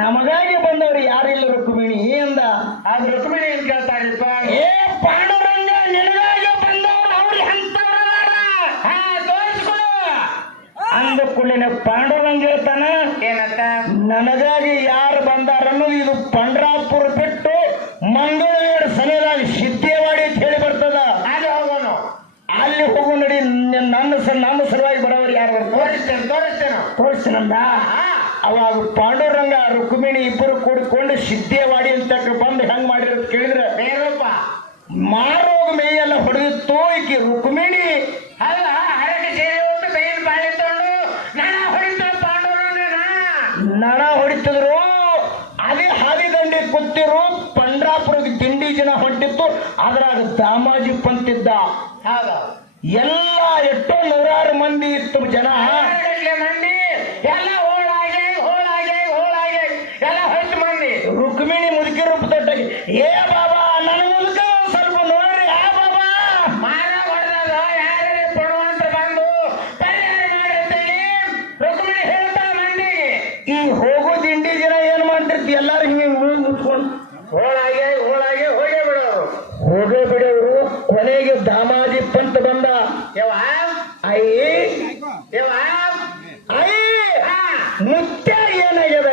ನಮಗಾಗಿ ಬಂದವರು ಯಾರಿಲ್ಲ ರುಕ್ಮಿಣಿ ಅಂದ. ಅದು ರುಕ್ಮಿಣಿ ಏನ್ ಕೇಳ್ತಾ ಇಲ್ಪ? ಏ ಪಾಂಡುರಂಗ ನಿನಗಾಗಿ ಬಂದವರು ಅವ್ರು ಎಂತವರ ತೋರಿಸ್ಕೊಡು ಅಂದ ಕೂಡಲೇ ಪಾಂಡುರಂಗ ಹೇಳ್ತಾನ, ಏನಂತ? ನನಗಾಗಿ ಯಾರು ಬಂದಾರ ಅನ್ನೋದು ಇದು ಪಂಡ್ರಾಪುರ ಬಿಟ್ಟು ಮಂಗಳೂರು ಸನಿದಾಗ ಸಿದ್ದೇವಾಡಿ ಅಂತ ಹೇಳಿ ಬರ್ತದ. ಅಲ್ಲಿ ಹೋಗೋಣ, ಅಲ್ಲಿ ಹೋಗು ನಡಿ. ನನ್ನ ಸಲುವಾಗಿ ಬರೋರು ಯಾರು ತೋರಿಸ್ತೇನಂದ. ಅವಾಗ ಪಾಂಡುರಂಗ ರುಕ್ಮಿಣಿ ಇಬ್ಬರು ಕೂಡಿಕೊಂಡು ಸಿದ್ದೇವಾಡಿ ಅಂತ ಬಂದು ಹೆಂಗ್ ಮಾಡಿರೋದು ಕೇಳಿದ್ರೆ, ಬೇರಪ್ಪ ಮಾರೋಗ ಮೇಯೆಲ್ಲ ಹೊಡೆದಿತ್ತು. ಈಕಿ ರುಕ್ಮಿಣಿ ಹರಕೆ ಸೇರಿ ಹೋಗಿ ಬೇಯಿನ ಬಾಳೆ ತಗೊಂಡು ನಣ ಹೊಡಿತ ಪಾಂಡುರಂಗನ ನಣ ಹೊಡಿತಿದ್ರು. ಅದೇ ಹಾದಿ ದಂಡಿ ಕೂತಿರು. ಪಂಡ್ರಾಪುರದ ತಿಂಡಿ ಜನ ಹೊಂಟಿತ್ತು. ಅದ್ರಾಗ ದಾಮಾಜಿ ಪಂತಿದ್ದ. ಹೌದು, ಎಲ್ಲ ಎಷ್ಟೋ ನೂರಾರು ಮಂದಿ ಇತ್ತು ಜನ. ಮಂದಿ ಎಲ್ಲ ಹೋಳಾಗೆ ಎಲ್ಲ ಹೊತ್ತು ಮಂದಿ. ರುಕ್ಮಿಣಿ ಮುದುಕಿ ರೂಪ ತೊಟ್ಟಾಗಿ, ಏ ಬಾಬಾ ನನ್ನ ಮುದುಕ ಸ್ವಲ್ಪ ನೋಡ್ರಿ. ಆ ಬಾಬಾ ಮಾರ ಹೊಡೆದ ಯಾರೇ ಕೊಡುವಂತ ಬಂದು ಪರಿಹಾರ ಮಾಡಿರ್ತೇನೆ ರುಕ್ಮಿಣಿ ಹೇಳ್ತಾ ಮಂದಿಗೆ. ಈ ಹೋಗೋ ತಿಂಡಿ ಜನ ಏನ್ ಮಾಡ್ತಿರ್ತಿ, ಎಲ್ಲಾರು ಹಿಂಗೆ ಮುಚ್ಕೊಂಡು ಹೋಳಾಗೆ ಹೋಗೇ ಬಿಡೋರು. ಹೋಗೇ ಬಿಡೋರು. ಕೊನೆಗೆ ದಾಮಾಜಿ ಪಂತ ಬಂದ. ಯವ ಅಯ್ಯ ಯವ ಮುತ್ಯ ಏನಾಗ್ಯದ?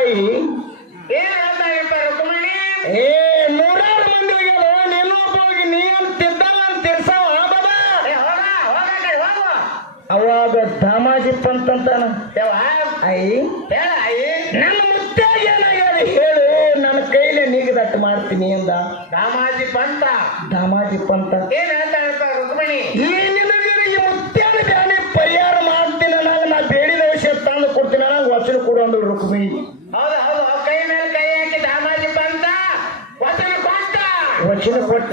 ಏನ್ ಹೇಳ್ತಾ ಇಪ್ಪ ರುಕ್ಮಿಣಿ? ಏ ನೂರಾರು ಮಂದಿ ಹೋಗ್ಯಾರ. ನೀನು ಹೋಗಿ ನೀನ್ ತಿದ್ದಾವ ಅಂತ ತಿರ್ಸಾವ ಬಾಬಾ. ಹೋಗು. ಅವಾಗ ದಾಮಾಜಿ ಪಂತ ಅಂತಾನ, ಯವ ಅಯ್ಯ ಹೇಳ ಅಯ್ಯ, ನನ್ನ ಮುತ್ಯ ಏನಾಗ್ಯದ ಹೇಳು, ನನ್ನ ಕೈಲೇ ನೀಗದಟ್ಟು ಮಾಡ್ತೀನಿ ಅಂದ. ದಾಮಾಜಿ ಪಂತ ಏನ್ ಹೇಳ್ತಾ ಇಪ್ಪ ರುಕ್ಮಿಣಿ? ಈ ನಿನಗೆ ಈ ಮುತ್ಯಾನ ಬ್ಯಾನಿ ಪರಿಹಾರ ಮಾಡ್ತೀನಿ, ನಾ ಬೇಡಿದ ವಿಷಯ ತಂದು ಕೊಡ್ತೀನಿ, ನನಗೆ ವಚನ ಕೊಡು ಅಂದ್ರು ರುಕ್ಮಿಣಿ. ಹೌದು ಕೈ ಮೇಲೆ ಕೈ ಹಾಕಿ ದಾಮಾಜಿ ಪಂತ ವಚನ ಕೊಟ್ಟ.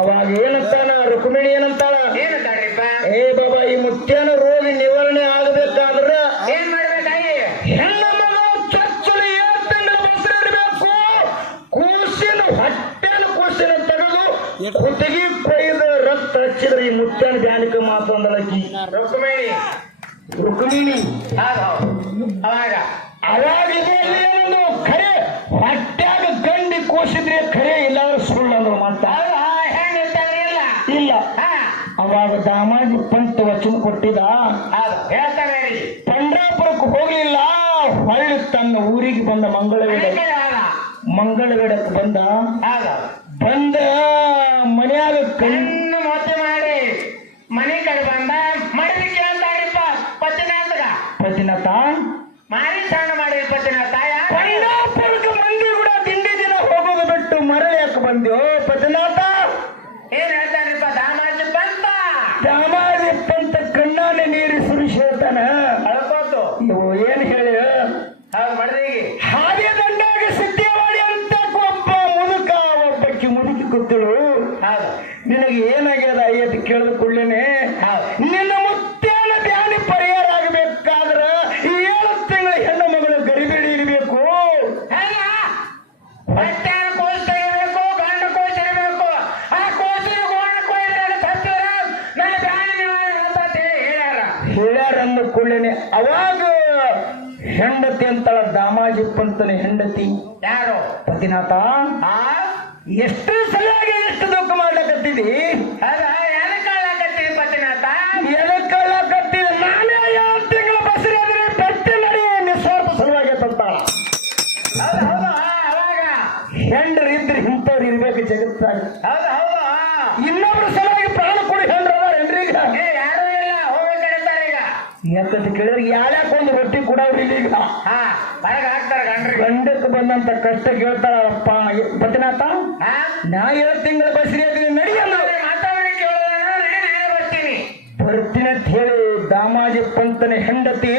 ಅವಾಗ ಏನಂತಾನ ರುಕ್ಮಿಣಿ? ಏನಂತಾಳ? ಏನಂತಾಡ್ರಿಪ್ಪ? ಏ ಬಾಬಾ, ಈ ಮುತ್ಯಾನ ರೋಗ ನಿವಾರಣೆ ಆಗಬೇಕಾದ್ರ ಏನ್ ಮಾಡ್ಬೇಕಾಗಿ? ಹೆಣ್ಣ ಮಗ ಚೊಚ್ಚಲು 7 ತಿಂಗಳ ಬಸರಿಡಬೇಕು. ಕೂಸಿನ ತೆಗೆದು ಕುತ್ತಿಗೆ ಕೊಯ್ದ ರಕ್ತ ಹಚ್ಚಿದ್ರೆ ಈ ಮುತ್ಯಾನ ಬ್ಯಾನಿಕ ಮಾತು ಅಂದಳಕಿ ರುಕ್ಮಿಣಿ. ಅವಾಗ ಇದೆಲ್ಲ ಖರೆ ಹೊಟ್ಯಾಗ ಗಂಡಿ ಕೋಸಿದ್ರೆ ಖರೆ ಇಲ್ಲಾಂದ್ರೆ ಸುಳ್ಳು ಅಂದ್ರು ಮಾತ ಇಲ್ಲ. ಅವಾಗ ದಾಮಾಜಿ ಪಂತ ವಚನ ಕೊಟ್ಟಿದ. ಪಂಡ್ರಾಪುರಕ್ಕೆ ಹೋಗ್ಲಿಲ್ಲ, ಹೊಳ್ಳಿ ತನ್ನ ಊರಿಗೆ ಬಂದ. ಮಂಗಳವೇಡಕ್ಕೆ ಬಂದ ಮನ್ಯಾಗ ಕಣ್ಣು ಮೊತ್ತೆ ಮಾಡಿ ಮನೆ ಕಡೆ ಬಂದ. ಮಡಲಿ ಕೇಳ್ತಾರಿಪ್ಪ ಪತಿನಾಥ ಮಾರಿ ಸ್ನಾನ ಮಾಡಿ ಪತಿನಾಥ. ಪಂಡ್ರಾಪುರಕ್ಕೆ ಮಂದಿ ಕೂಡ ತಿಂಡಿ ದಿನ ಹೋಗೋದು ಬಿಟ್ಟು ಮರಳಿ ಯಾಕೆ ಬಂದ್ಯೋ ಪತಿನಾಥ? ಏನ್ ಹೇಳ್ತಾರಿಪ್ಪ ದಾಮಾಜಿ ಪಂತ ಕಣ್ಣಾನೆ ನೀರು ಸುರಿಸಿ ಹೇಳ್ತಾನ. ಅಳ್ಕೋತು ಇವು ಏನ್ ಹೇಳಿ ಮಡಲಿಗೆ ಹಾಗೆ ದಂಡಾಗ ಸಿದ್ದೇವಾಡಿ ಅಂತ ಒಬ್ಬಕ್ಕಿ ಮುದುಕಿ ಕೂತಳು. ನಿನಗೆ ಏನಾಗ್ಯದ ಅಂತ ಕೇಳಿದ ಕೂಡಲೇ, ನಿನ್ನ ಮುತ್ಯಾನ ಬ್ಯಾನಿ ಪರಿಹಾರ ಆಗಬೇಕಾದ್ರ 7 ತಿಂಗಳ ಹೆಣ್ಣು ಮಗಳು ಗರಿಬೇಡಿ ಇರಬೇಕು. ಕೋಸ್ ತೆಗಿಬೇಕು, ಗಂಡ ಕೋಸ್ ಇರಬೇಕು. ಆ ಕೋಸಿನ ಗೋಣ ಕೊಯ್ದ್ರೆ ನನ್ನ ಬ್ಯಾನಿ ಹೇಳ್ಯಾರ ಅಂದ ಕೂಡಲೇ ಅವಾಗ ಹೆಂಡತಿ ಅಂತಾಳ ದಾಮಾಜಿ ಪಂತನ ಹೆಂಡತಿ. ಯಾರು? ಪತಿನಾಥ. ಎಷ್ಟು ಸಲುವಾಗಿ ಎಷ್ಟು ದುಃಖ ಮಾಡ್ಲಕತ್ತಿದಿ? ಎದಕ್ಕಾಳಕತ್ತೀವಿ ಪತಿನಾಥ? ಎದಕ್ಕಾಳಕತ್ತಿದ? ನಾನೇ 7 ತಿಂಗಳ ಬಸರಿ ಆದ್ರೆ ಬೆಟ್ಟ ನಡಿ ನಿಸ್ವಾರ್ಥ ಸಲುವಾಗಿ ತಂತಾಳ. ಅವಾಗ ಹೆಂಡ್ರು ಇದ್ರೆ ಇಂಥವ್ರು ಇರ್ಬೇಕು ಜಗತ್ತಾಗ. ಇನ್ನೊಬ್ರು ಸಲುವಾಗಿ ಪ್ರಾಣ ಕೊಡಿ ಹೆಂಡ್ರದ ಹೆಂಡ್ರೀಗ ಯಾರು ಇಲ್ಲ, ಹೋಗಿ ಕಡಿತಾರೆ ಈಗ. ಯಾಕಂತ ಕೇಳಿದ್ರೆ ಯಾಳ್ಯಾಕ ಒಂದು ರೊಟ್ಟಿ ಕೊಡವ್ರಿ ಈಗ ಹೊರಗೆ ಹಾಕ್ತಾರೆ ಗಂಡಕ್ಕೆ ಬಂದಂತ ಕಷ್ಟ ಕೇಳ್ತಾರಪ್ಪ ಪತಿನಾಥ. ನಾ 7 ತಿಂಗಳ ಬಸರಿ ಆದ್ರೆ ನಡಿಯಲ್ಲ ಬರ್ತೀನಿ ಅಂತ ಹೇಳಿ ದಾಮಾಜಿ ಪಂತನ ಹೆಂಡತಿ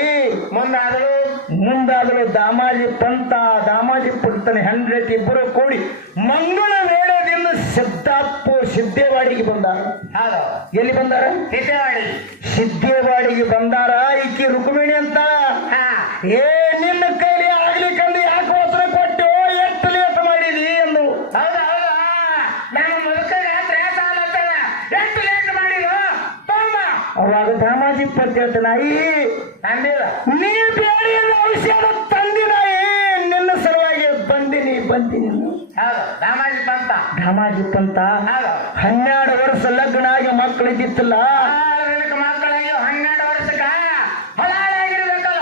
ಮುಂದಾದಳು. ದಾಮಾಜಿ ಪಂತನ ಹೆಂಡತಿ ಇಬ್ಬರು ಕೂಡಿ ಮಂಗಳ ವೇಳದಿಂದ ಸಿದ್ದೇವಾಡಿಗೆ ಬಂದಾರ. ಎಲ್ಲಿ ಬಂದಾರ? ಸಿದ್ದೇವಾಡಿಗೆ ಬಂದಾರ. ಈಕಿ ರುಕ್ಮಿಣಿ ಅಂತ. ಏ ನಿನ್ನ ಕೈಲಿ ಆಗ್ಲಿಕ್ಕಂದ್ರೆ ಯಾಕೆ ವಚನ ಕೊಟ್ಟು ಎಷ್ಟು ಲೇಟ್ ಮಾಡಿದಿ ಎಂದು. ಅವಾಗ ದಾಮಾಜಿ ಪಂತ ಹೇಳ್ತಾನ, ನೀ ಬೇರೆ ಔಷಧ ತಂದಿನಾಯಿ ಪಂತಿ ನೀನು ಹೌದು ದಾಮಾಜಿ ಪಂತ ಧಾಮಾಜಿ ಪಂತ ಹೌದು 12 ವರ್ಷ ಲಗ್ನ ಆಗಿ ಮಕ್ಕಳಿದ್ದಿತ್ತಲ್ಲ ಮಕ್ಕಳಿಗೆ 12 ವರ್ಷಕ್ಕ ಹಳಾಗಿರ್ಬೇಕಲ್ಲ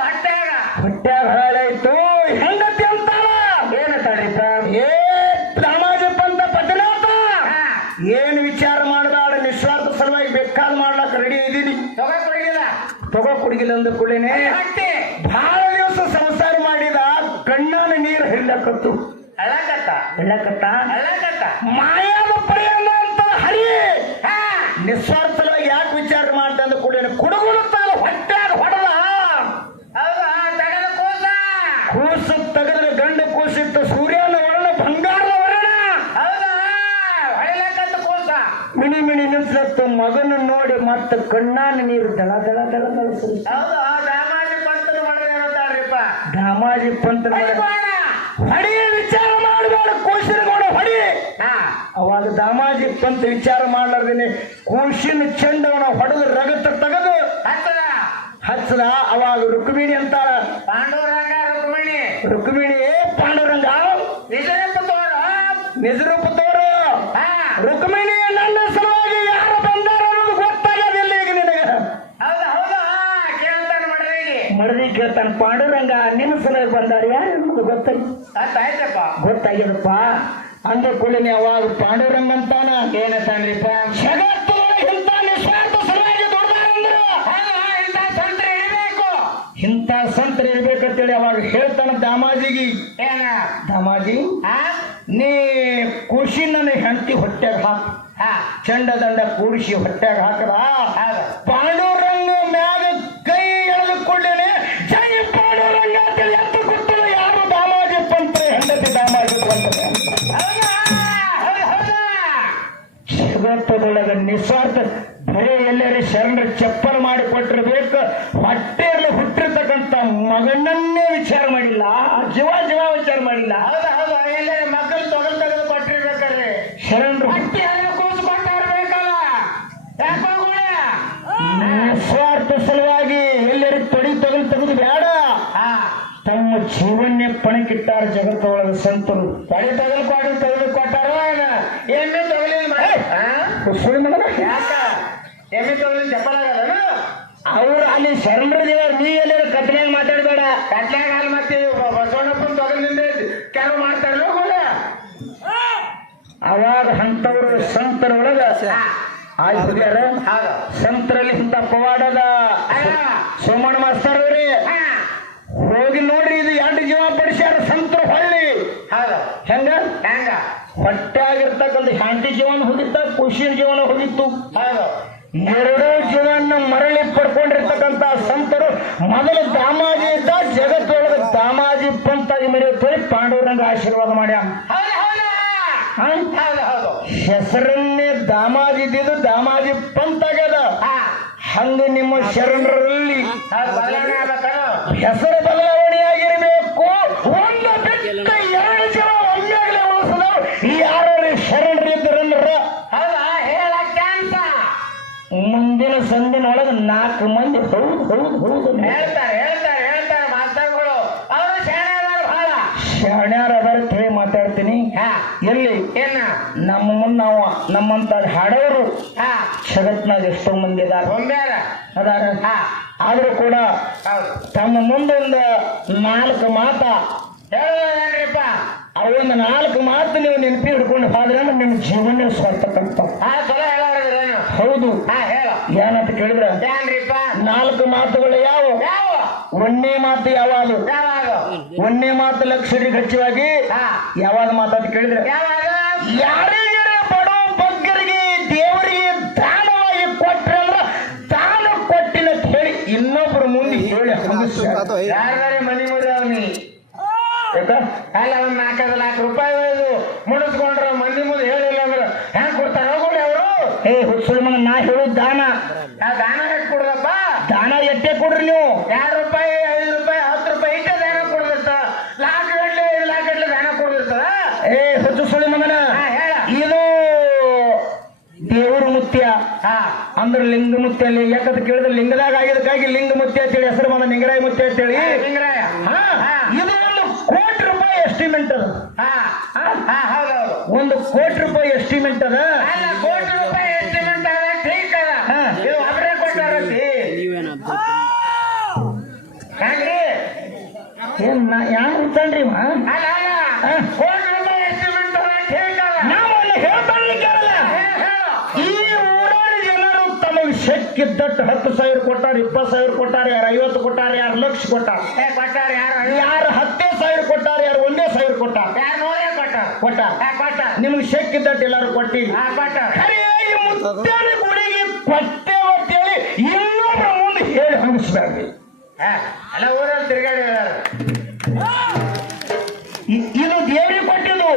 ಹೊಟ್ಟ್ಯಾಗ ಹಳಾಯ್ತು ಹೆಂಡತಿ ಅಂತಾರ ಏನಂತಾಡ್ರಿಪ್ಪ ಏ ಧಾಮಾಜಿ ಪಂತ ಪದ್ನಾಥ ಏನ್ ವಿಚಾರ ಮಾಡಬೇಡ ನಿಸ್ವಾರ್ಥ ಸಲುವಾಗಿ ಬೇಕಾದ್ ಮಾಡ್ಲಕ್ ರೆಡಿ ಇದೀನಿ ತಗೋ ಕುಡಿಗಿಲ್ಲ ಅಂದ ಕೂಡೇನೆ ಬಹಳ ದಿವಸ ಸಂಸಾರ ಮಾಡಿದ ಕಣ್ಣಾನ ನೀರು ಹಿಡ್ಲಕತ್ತು ಮಾಯಾದ ಪರಿಯನ್ನ ಅಂತ ಹರಿ ನಿಸ್ವಾರ್ಥವಾಗಿ ಯಾಕೆ ವಿಚಾರ ಮಾಡ್ತಾ ಅಂದ ಕೂಡೇನೆ ಕುಡುಗುಳುತ್ತಾಗ ಹೊಟ್ಟ್ಯಾಗ ಹೊಡೆದ ಕೂಸು ತೆಗೆದ್ರೆ ಗಂಡು ಕೂಸಿತ್ತು ಸೂರ್ಯನ ವರ್ಣ ಬಂಗಾರದ ವರ್ಣ ಮಿಣಿ ಮಿಣಿ ನಿಂತ್ಲತ್ತು ಮಗನ ನೋಡಿ ಮತ್ತೆ ಕಣ್ಣಾನ ನೀರು ದಳ ದಳ ದಳ ದಳ ಧಾಮಾಜಿ ಪಂತ ಹೊಡಿ ವಿಚಾರ ಮಾಡಬೇಡ ಕೂಸಿನಗೋಡ ಹೊಡಿ ಅವಾಗ ದಾಮಾಜಿ ಪಂತ ವಿಚಾರ ಮಾಡ್ಲಾರ್ದೇನೆ ಕೂಸಿನ ಚೆಂಡವನ ಹೊಡೆದು ರಗತ ತೆಗೆದು ಹಚ್ಚದ ಅವಾಗ ರುಕ್ಮಿಣಿ ಅಂತಾಳ ರುಕ್ಮಿಣಿ ಪಾಂಡುರಂಗ ನಿಜ ರೂಪ ತೋರು ರುಕ್ಮಿಣಿ ನನ್ನ ಸಲುವಾಗಿ ಯಾರು ಬಂದಾರ ಅನ್ನೋದು ಗೊತ್ತಾಗೋದಿಲ್ಲ ಈಗ ನಿನಗೆ ಮಡದಿ ಕೇಳ್ತಾನ ಪಾಂಡುರಂಗ ನಿನ್ನ ಸಲುವಾಗಿ ಬಂದಾರ ಯಾರು ಅನ್ನೋದು ಗೊತ್ತಾಗ್ಯದಪ್ಪ ಅಂದ ಕೂಡಲೇ ಅವಾಗ ಪಾಂಡುರಂಗ ಅಂತಾನ ಏನಂತಾನ್ರಿಪ್ಪ ಜಗತ್ತೊಳಗಿಂತ ನಿಸ್ವಾರ್ಥ ಸಲುವಾಗಿ ದುಡ್ದಾರಂದ್ರು ಇಂಥ ಸಂತರ ಇರ್ಬೇಕಂತೇಳಿ ಅವಾಗ ಹೇಳ್ತಾನ ದಾಮಾಜಿಗೆ ದಾಮಾಜಿ ನೀ ಕೂಸಿ ನನ್ನ ಹೆಂಡತಿ ಹೊಟ್ಟೆಗೆ ಚಂಡ ದಂಡ ಕೂಡಿಸಿ ಹೊಟ್ಟೆಗೆ ಹಾಕದ ಪಾಂಡುರಂಗ ಮ್ಯಾಗ ಕೈ ಎಳೆದುಕೊಳ್ಳೇನೆ ಜೈ ಪಾಂಡುರಂಗ ಅಂತೇಳಿ ಎತ್ತು ಕೊಟ್ಟರು ಯಾರು ದಾಮಾಜಿ ಪಂತ ಹೆಂಡತಿ ದಾಮಾಜಿ ಪಂತ ಜಗತ್ತದೊಳಗ ನಿಸ್ವಾರ್ಥ ಬರೀ ಎಲ್ಲರೂ ಶರಣರ ಚಪ್ಪಲ್ ಮಾಡಿ ಕೊಟ್ಟಿರ್ಬೇಕು ಹೊಟ್ಟೆಯಲ್ಲಿ ಹುಟ್ಟಿರ್ತಕ್ಕಂಥ ಮಗನನ್ನೇ ವಿಚಾರ ಮಾಡಿಲ್ಲ ಜೀವ ವಿಚಾರ ಮಾಡಿಲ್ಲ ಎಲ್ಲರೂ ಮಕ್ಕಳು ತೆಗೆದು ಕೊಟ್ಟಿರ್ಬೇಕಾದ್ರೆ ಶರಣರು ಕೂಸು ಕೊಟ್ಟಿರ್ಬೇಕಲ್ಲ ನಿಸ್ವಾರ್ಥ ಸಲುವಾಗಿ ಎಲ್ಲರೂ ತೊಡಿ ತೆಗೆದು ಬೇಡ ತಮ್ಮ ಜೀವನ್ನೇ ಪಣಕ್ಕಿಟ್ಟಾರ ಜಗತ್ತೊಳಗ ಸಂತರು ತೊಡಿ ತೆಗೆದು ಕೊಟ್ಟಾರ ಎಮ್ಮೆ ತಗಲಿಲ್ಲ ಎಮ್ಮೆ ತಗಲಿಲ್ಲ ಚಪ್ಪಲಾಗಲ್ಲ ಅವ್ರು ಅಲ್ಲಿ ಶರಣರದಿವ ನೀ ಎಲ್ಲರೂ ಕತ್ನ್ಯಾಗ ಮಾತಾಡಬೇಡ ಕತ್ನ್ಯಾಗ ಅಲ್ಲಿ ಮತ್ತೆ ಬಸವಣ್ಣಪ್ಪನ ತಗಲಿಂದ ಕೆಲವು ಮಾಡ್ತಾರಲ್ಲ ಕೂಡ ಅವಾಗ ಅಂತವ್ರು ಸಂತರೊಳಗ ಆಯ್ತು ಸಂತರಲ್ಲಿ ಇಂಥ ಪವಾಡದ ಸೋಮಣ್ಣ ಮಾಸ್ತರ್ ಅವ್ರಿ ಹೋಗಿ ನೋಡ್ರಿ ಇದು 2 ಜೀವ ಪಡಿಸ್ಯಾರ ಸಂತರು ಹೊಳ್ಳಿ ಹೆಂಗ ಹೊಟ್ಟೆಯಾಗಿರ್ತಕ್ಕಂಥ ಶಾಂತಿ ಜೀವನ ಹೋಗಿತ್ತ ಖುಷಿಯ ಜೀವನ ಹೋಗಿತ್ತು ಎರಡೂ ಜೀವನ ಮರಳಿ ಪಡ್ಕೊಂಡಿರ್ತಕ್ಕಂಥ ಸಂತರು ಮೊದಲು ದಾಮಾಜಿ ಇದ್ದ ಜಗತ್ತೊಳಗೆ ದಾಮಾಜಿ ಪಂತಾಗಿ ಮೆರೆಯುತ್ತಾರೆ ಪಾಂಡುರಂಗ ಆಶೀರ್ವಾದ ಮಾಡ್ಯ ಹೆಸರನ್ನೇ ದಾಮಾಜಿ ಇದ್ದಿದ್ದು ದಾಮಾಜಿ ಪಂತ ಆಗ್ಯದ ಹಂಗ ನಿಮ್ಮ ಶರಣರಲ್ಲಿ ಹೆಸರು ಬದಲಾವಣೆಯಾಗಿರ್ಬೇಕು ಒಂದು ಬಿಟ್ಟ 2 ಜೀವ ಒಮ್ಮೆಗಲೇ ಉಳಿಸಿದವರು ಯಾರು ಶರಣರಿದ್ದರಂದ್ರ ಮುಂದಿನ ಸಂದಿನ ಒಳಗೆ 4 ಮಂದಿ ಹೌದು ಹೇಳ್ತಾರೆ ಮಾತಾಡ್ಗಳು ಅವರು ಶಾಣ್ಯಾರ ಅದಾರ ಹೇಳಿ ಮಾತಾಡ್ತೀನಿ ಎಲ್ಲಿ ನಮ್ಮ ಮುಂದೆ ನಾವು ನಮ್ಮಂತ ಹಾಡೋರು ಜಗತ್ನಾಗ ಎಷ್ಟೋ ಮಂದಿ ಅದಾರ ಆದ್ರೂ ಕೂಡ ತಮ್ಮ ಮುಂದೊಂದು 4 ಮಾತ ಹೇಳಪ್ಪ ಅವೊಂದು 4 ಮಾತು ನೀವು ನೆನಪಿ ಹಿಡ್ಕೊಂಡು ಹೋದ್ರೆ ನಿಮ್ಮ ಜೀವನ ಸ್ವಂತಕ್ಕಂತ ಹೌದು ಏನಂತ ಕೇಳಿದ್ರ 4 ಮಾತುಗಳು ಯಾವ ಒಂದೇ ಮಾತು ಯಾವಾಗ ಒಂದೇ ಮಾತು ಲಕ್ಷರಿ ಗಚ್ಚಿವಾಗಿ ಯಾವಾಗ ಮಾತಾತ ಕೇಳಿದ್ರೆ ಯಾರಿಗೆ ಬಡ ಬಗ್ಗರಿಗೆ ದೇವರಿಗೆ ದಾನವಾಗಿ ಕೊಟ್ರಲ್ಲ ದಾನ ಕೊಟ್ಟಿಲ್ಲ ಹೇಳಿ ಇನ್ನೊಬ್ರು ಮುಂದೆ ಹೇಳಿ ಯಾರ್ಯಾರೇ ಮನೆ ಮುಂದೆ ಅವನಿ ಅಲ್ಲ ಒಂದ್ 4 ಲಕ್ಷ ರೂಪಾಯಿ ಮುಡಿಸ್ಕೊಂಡ್ರ ಮಂದಿ ಮುಂದೆ ಹೇಳಿಲ್ಲ ಅಂದ್ರ ಹೆಂಗ್ ಕೊಡ್ತಾರ ಹೋಗ್ಲಿ ಅವರು ಹುಚ್ಚುಳ ಮಗ ನಾ ಹೇಳುದು ದಾನ ಎಷ್ಟು ಕೊಡ್ರಪ್ಪ ದಾನ ಎಷ್ಟೇ ಕೊಡ್ರಿ ನೀವು 2 ರೂಪಾಯಿ 5 ರೂಪಾಯಿ 10 ರೂಪಾಯಿ ಇಟ್ಟೆ ದಾನ ಕೊಡ್ದಿರ್ತ ಲಾಕ್ ಗಟ್ಲೆ 5 ಲಾಕ್ ಗಟ್ಲೆ ದಾನ ಕೊಡ್ದಿರ್ತದ ಹುಚ್ಚು ಸುಳಿ ಮಗನ ಇದು ದೇವ್ರ ಮುತ್ಯ ಅಂದ್ರೆ ಲಿಂಗ ಮುತ್ಯ ಅಲ್ಲಿ ಯಾಕಂತ ಕೇಳಿದ್ರೆ ಲಿಂಗದಾಗ ಆಗಿದ್ದಕ್ಕಾಗಿ ಲಿಂಗ ಮುತ್ಯ ಅಂತೇಳಿ ಹೆಸರು ಬಂದ ಲಿಂಗರಾಯ ಮುತ್ಯ ಅಂತೇಳಿ ಇದು 1 ಕೋಟಿ ರೂಪಾಯಿ ಎಸ್ಟಿಮೇಟ್ ಎಸ್ಟಿಮೇಟ್ ಅದ. ಹೌದೌದು. 1 ಕೋಟಿ ರೂಪಾಯಿ ಎಸ್ಟಿಮೇಟ್ ಅದ. ಅಲ್ಲ, ಕೋಟಿ ರೂಪಾಯಿ ಎಸ್ಟಿಮೇಟ್ ಅದ, ಠೀಕ್ ಅದ. ಇದು ಒಬ್ರೇ ಕೊಟ್ಟಾರತಿ ಹೆಂಗ್ರಿ? ಏನ್ ಯಾರು ಇರ್ತಾನ್ರಿ ಇವ? ಅಲ್ಲ ಅಲ್ಲ, ಕೋಟಿ ರೂಪಾಯಿ ಎಸ್ಟಿಮೇಟ್ ಅದ, ಠೀಕ್ ಅದ. ನಾವು ಅಲ್ಲಿ ಹೇಳ್ತಾನೆ ಕೇಳಲ್ಲ. ಈ ಊರಾನ ಜನರು ತಮಗೆ ಶಕ್ಕಿದ್ದಟ್ಟು 10,000 ಕೊಟ್ಟಾರ, 20,000 ಕೊಟ್ಟಾರ, ಯಾರು 50 ಕೊಟ್ಟಾರ, ಯಾರು ಲಕ್ಷ ಕೊಟ್ಟಾರ, ಕೊಟ್ಟಾರ. ಯಾರು 10,000 ಕೊಟ್ಟಾರ, ಯಾರು 1,000 ಕೊಟ್ಟಾರ, ಯಾರು 100 ಕೊಟ್ಟಾರ. ನಿಮ್ಗೆ ಶಕ್ಕಿದ್ದಟ್ಟು ಎಲ್ಲಾರು ಕೊಟ್ಟಿ ಕೊಟ್ಟಾರ. ಖರೆ ಈ ಮುತ್ತಾನ ಗುಡಿಗೆ ಕೊಟ್ಟೆ ಅಂತೇಳಿ ಇನ್ನೊಬ್ಬರ ಮುಂದೆ ಹೇಳಿ ಹಂಗಿಸ್ಬೇಡ್ರಿ. ಅಲ್ಲ, ಊರಲ್ಲಿ ತಿರ್ಗಾಡಿ ಇದು ದೇವರಿಗೆ ಕೊಟ್ಟಿದ್ದು.